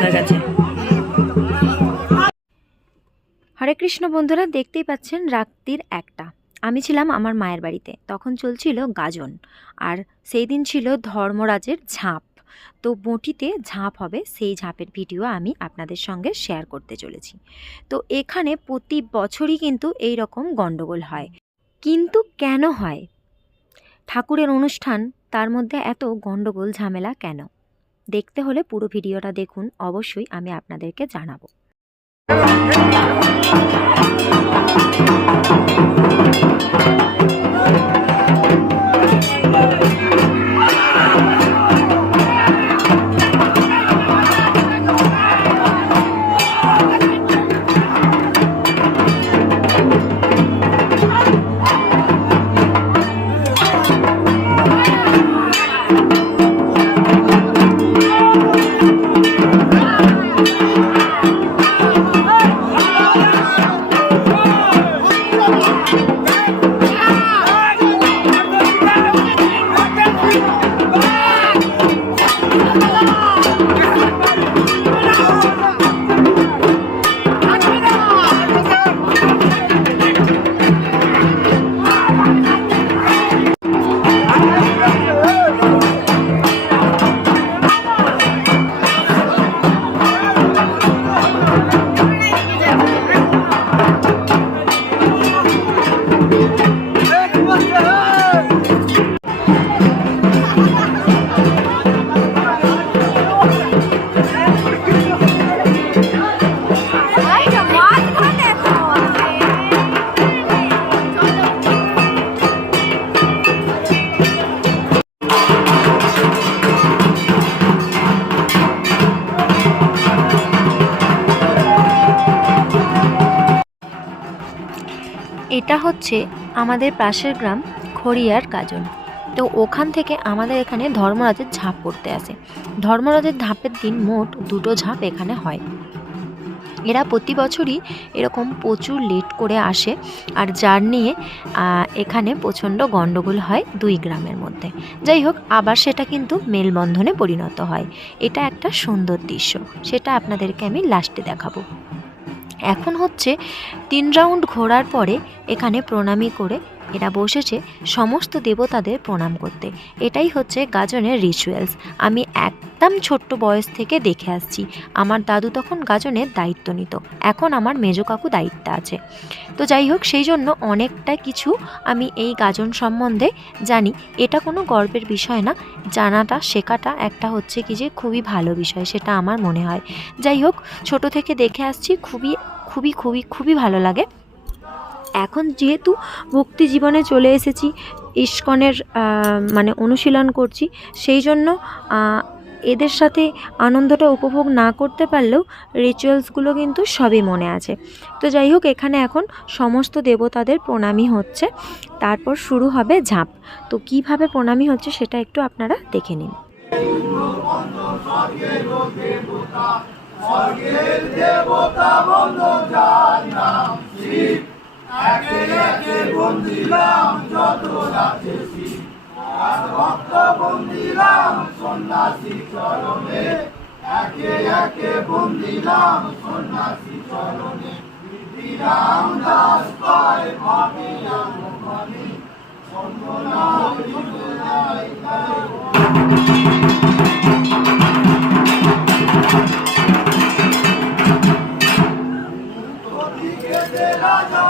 হয়ে গেছে হরে কৃষ্ণ বন্ধুরা, দেখতেই পাচ্ছেন রাত্রির একটা। আমি ছিলাম আমার মায়ের বাড়িতে। তখন চলছিল গাজন। আর সেই দিন ছিল ধর্মরাজের ঝাঁপ। তো বটিতে ঝাঁপ হবে, সেই ঝাঁপের ভিডিও আমি আপনাদের সঙ্গে শেয়ার করতে চলেছি। তো এখানে প্রতি বছরই কিন্তু এই রকম গণ্ডগোল হয়। কিন্তু কেন হয়? ঠাকুরের অনুষ্ঠান, তার মধ্যে এত গণ্ডগোল ঝামেলা কেন? দেখতে হলে পুরো ভিডিওটা দেখুন অবশ্যই আমি আপনাদেরকে জানাব। এটা হচ্ছে আমাদের পাশের গ্রাম খড়িয়ার গাজন তো ওখান থেকে আমাদের এখানে ধর্মরাজের ঝাঁপ পড়তে আসে। ধর্মরাজের ঝাঁপের দিন মোট দুটো ঝাঁপ এখানে হয়। এরা প্রতি বছরই এরকম প্রচুর লেট করে আসে আর যার নিয়ে এখানে প্রচণ্ড গণ্ডগোল হয় দুই গ্রামের মধ্যে। যাই হোক, আবার সেটা কিন্তু মেলবন্ধনে পরিণত হয়। এটা একটা সুন্দর দৃশ্য। সেটা আপনাদেরকে আমি লাস্টে দেখাবো। এখন হচ্ছে তিন রাউন্ড ঘোরার পরে এখানে প্রণামী করে এরা বসেছে সমস্ত দেবতাদের প্রণাম করতে। এটাই হচ্ছে গাজনের রিচুয়ালস আমি একদম ছোট্ট বয়স থেকে দেখে আসছি। আমার দাদু তখন গাজনের দায়িত্ব নিত। এখন আমার মেজো কাকু দায়িত্ব আছে। তো যাই হোক, সেই জন্য অনেকটা কিছু আমি এই গাজন সম্বন্ধে জানি। এটা কোনো গর্বের বিষয় না। জানাটা, শেখাটা একটা হচ্ছে কি যে খুবই ভালো বিষয়, সেটা আমার মনে হয়। যাই হোক, ছোট থেকে দেখে আসছি। খুবই খুবই খুবই খুবই ভালো লাগে। এখন যেহেতু ভক্তি জীবনে চলে এসেছি, ইস্কনের মানে অনুশীলন করছি, সেই জন্য এদের সাথে আনন্দটা উপভোগ না করতে পারলেও রিচুয়ালসগুলো কিন্তু সবই মনে আছে। তো যাই হোক, এখানে এখন সমস্ত দেবতাদের প্রণামী হচ্ছে। তারপর শুরু হবে ঝাঁপ। তো কীভাবে প্রণামী হচ্ছে সেটা একটু আপনারা দেখে নিন। একে একে বন্দিলাম যত রাজেছি আর ভক্ত বন্দিলাম সন্ন্যাসী চরণে, একে একে বন্দিলাম সন্ন্যাসী চরণে। রাম দাস কয় রাজা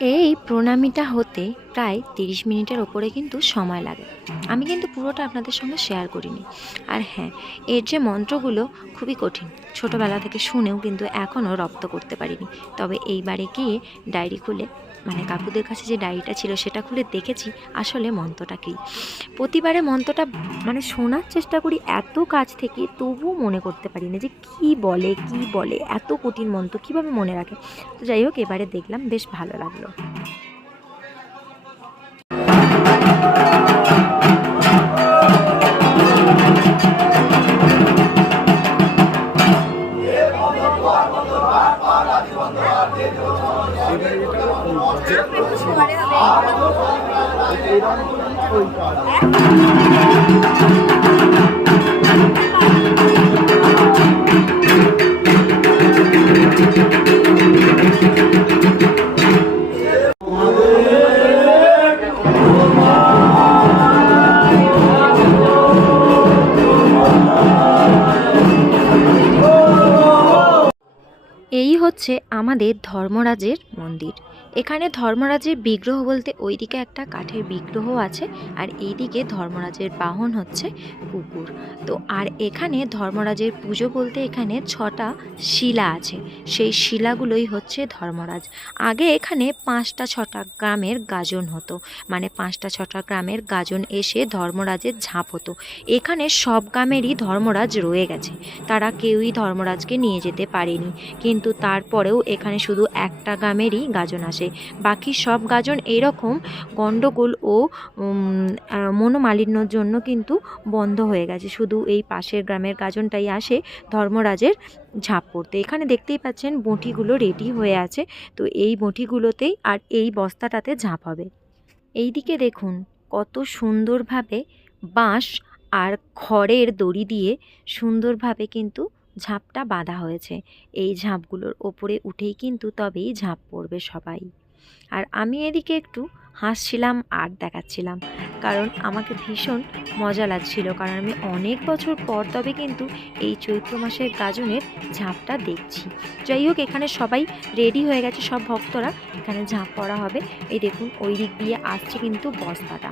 এই প্রণামীটা হতে প্রায় তিরিশ মিনিটের ওপরে কিন্তু সময় লাগে। আমি কিন্তু পুরোটা আপনাদের সঙ্গে শেয়ার করিনি। আর হ্যাঁ এর যে মন্ত্রগুলো খুবই কঠিন। ছোটোবেলা থেকে শুনেও কিন্তু এখনও রপ্ত করতে পারিনি। তবে এইবারে গিয়ে ডায়েরি খুলে মানে কাকুদের কাছে যে ডায়েরিটা ছিল সেটা খুলে দেখেছি, আসলে মন্ত্রটা কী? প্রতিবারে মন্ত্রটা মানে শোনার চেষ্টা করি এত কাজ থেকে, তবুও মনে করতে পারি না যে কি বলে কি বলে, এত কঠিন মন্ত্র কীভাবে মনে রাখে? তো যাই হোক, এবারে দেখলাম, বেশ ভালো লাগল। হচ্ছে আমাদের ধর্মরাজের মন্দির। এখানে ধর্মরাজের বিগ্রহ বলতে ওইদিকে একটা কাঠের বিগ্রহ আছে, আর এইদিকে ধর্মরাজের বাহন হচ্ছে কুকুর। তো আর এখানে ধর্মরাজের পুজো বলতে এখানে ছটা শিলা আছে, সেই শিলাগুলোই হচ্ছে ধর্মরাজ। আগে এখানে পাঁচটা ছটা গ্রামের গাজন হতো মানে পাঁচটা ছটা গ্রামের গাজন এসে ধর্মরাজের ঝাঁপ হতো। এখানে সব গ্রামেরই ধর্মরাজ রয়ে গেছে, তারা কেউই ধর্মরাজকে নিয়ে যেতে পারেনি, কিন্তু তারপরেও এখানে শুধু একটা গ্রামেরই গাজন আসে। বাকি সব গাজন এরকম গণ্ডগোল ও মনোমালিন্যর জন্য কিন্তু বন্ধ হয়ে গেছে। শুধু এই পাশের গ্রামের গাজনটাই আসে ধর্মরাজের ঝাঁপ পড়তে। এখানে দেখতেই পাচ্ছেন বঁটিগুলো রেডি হয়ে আছে। তো এই বঁটিগুলোতেই আর এই বস্তাটাতে ঝাঁপ হবে। এইদিকে দেখুন কত সুন্দরভাবে বাঁশ আর খড়ের দড়ি দিয়ে সুন্দরভাবে কিন্তু ঝাঁপটা বাঁধা হয়েছে। এই ঝাঁপগুলোর ওপরে উঠেই কিন্তু তবেই ঝাঁপ পড়বে সবাই। আর আমি এদিকে একটু হাসছিলাম, আর দেখাচ্ছিলাম। কারণ আমাকে ভীষণ মজা লাগছিল, কারণ আমি অনেক বছর পর তবে কিন্তু এই চৈত্র মাসের গাজনের ঝাঁপটা দেখছি। যাই হোক, এখানে সবাই রেডি হয়ে গেছে, সব ভক্তরা। এখানে ঝাঁপ পড়া হবে। এই দেখুন, ওই দিক দিয়ে আসছে কিন্তু বস্তাটা।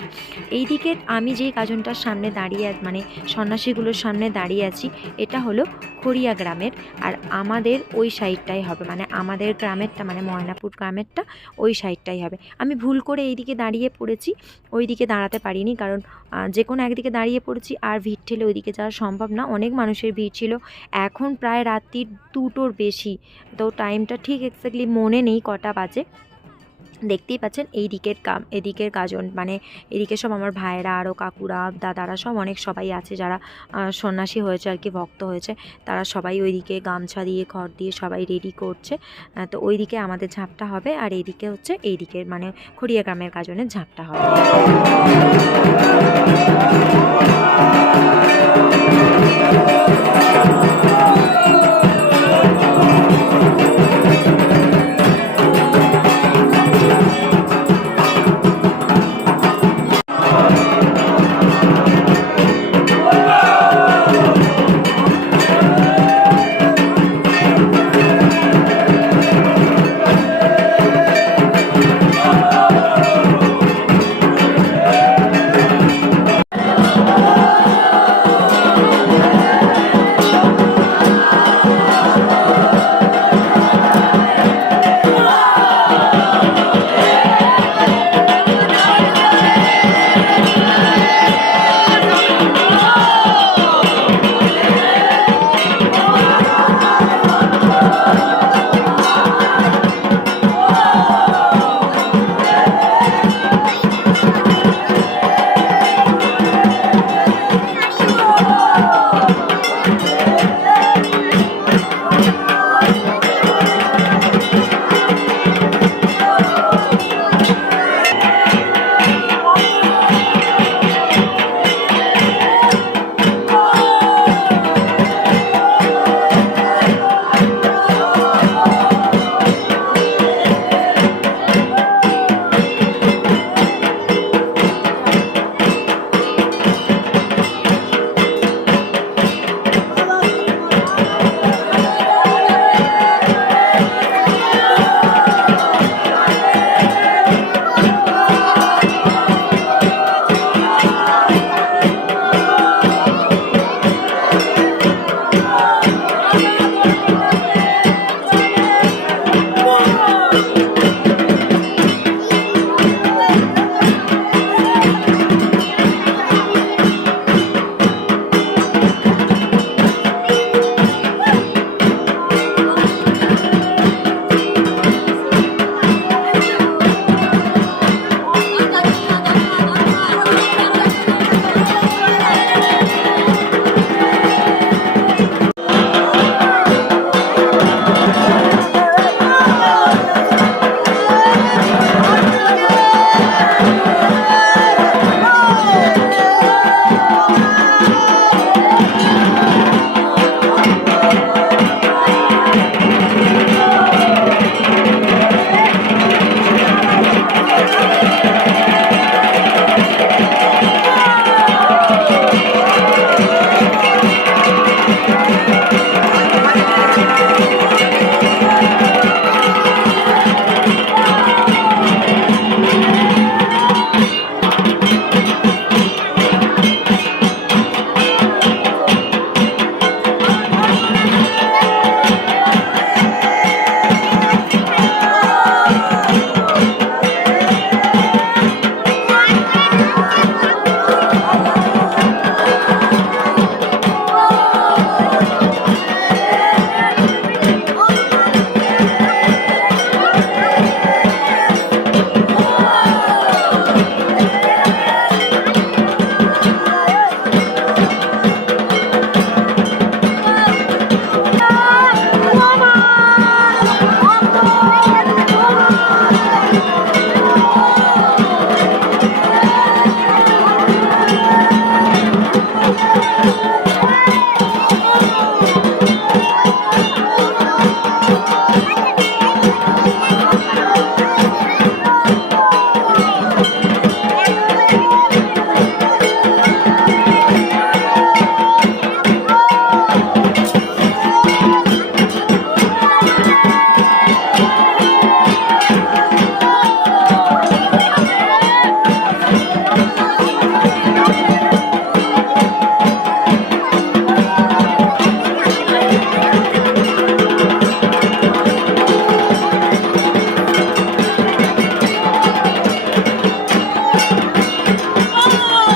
এই দিকে আমি যেই গাজনটার সামনে দাঁড়িয়ে মানে সন্ন্যাসীগুলোর সামনে দাঁড়িয়ে আছি, এটা হলো খড়িয়া গ্রামের। আর আমাদের ওই সাইডটাই হবে। মানে আমাদের গ্রামেরটা মানে ময়নাপুর গ্রামেরটা, ওই সাইডটাই হবে। আমি ভুল করে এইদিকে দাঁড়িয়ে পড়েছি, ওই দিকে দাঁড়াতে পারিনি, কারণ যে কোনো একদিকে দাঁড়িয়ে পড়েছি, আর ভিড় ঠেলে ওইদিকে যাওয়া সম্ভব না। অনেক মানুষের ভিড় ছিল। এখন প্রায় রাত্রির দুটোর বেশি। তো টাইমটা ঠিক এক্স্যাক্টলি মনে নেই কটা বাজে। দেখতেই পাচ্ছেন এই দিকের কাম, এদিকের গাজন মানে এদিকে সব আমার ভাইয়েরা আরও কাকুরা, দাদারা সব অনেক সবাই আছে যারা সন্ন্যাসী হয়েছে আর কি, ভক্ত হয়েছে তারা সবাই ওইদিকে গামছা দিয়ে ঘর দিয়ে সবাই রেডি করছে তো ওই দিকে আমাদের ঝাঁপটা হবে আর এইদিকে হচ্ছে এই দিকের মানে খড়িয়া গ্রামের গাজনের ঝাঁপটা হবে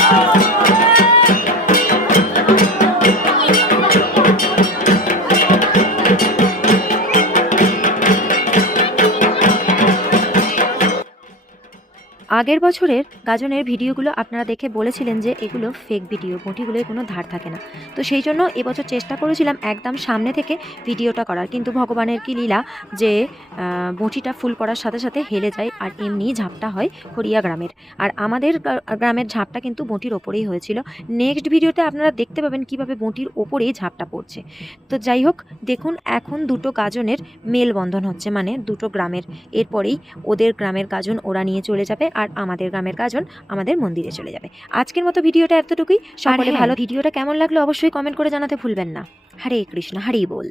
Oh, আগের বছরের গাজনের ভিডিওগুলো আপনারা দেখে বলেছিলেন যে এগুলো ফেক ভিডিও বটিগুলোয় কোনো ধার থাকে না। তো সেই জন্য এবছর চেষ্টা করেছিলাম একদম সামনে থেকে ভিডিওটা করার। কিন্তু ভগবানের কি লীলা যে বটিটা ফুল পড়ার সাথে সাথে হেলে যায় আর এমনি ঝাপটা হয় খড়িয়া গ্রামের। আর আমাদের গ্রামের ঝাপটা কিন্তু বটির ওপরেই হয়েছিল। নেক্সট ভিডিওতে আপনারা দেখতে পাবেন কীভাবে বটির ওপরেই ঝাপটা পড়ছে। তো যাই হোক, দেখুন এখন দুটো গাজনের মেলবন্ধন হচ্ছে। মানে দুটো গ্রামের। এরপরেই ওদের গ্রামের গাজন ওরা নিয়ে চলে যাবে। আর আমাদের গ্রামের গাজন আমাদের মন্দিরে চলে যাবে। আজকের মতো ভিডিওটা এতটুকুই। সকলে ভালো ভিডিওটা কেমন লাগল অবশ্যই কমেন্ট করে জানাতে ভুলবেন না। হরে কৃষ্ণ হরি বল।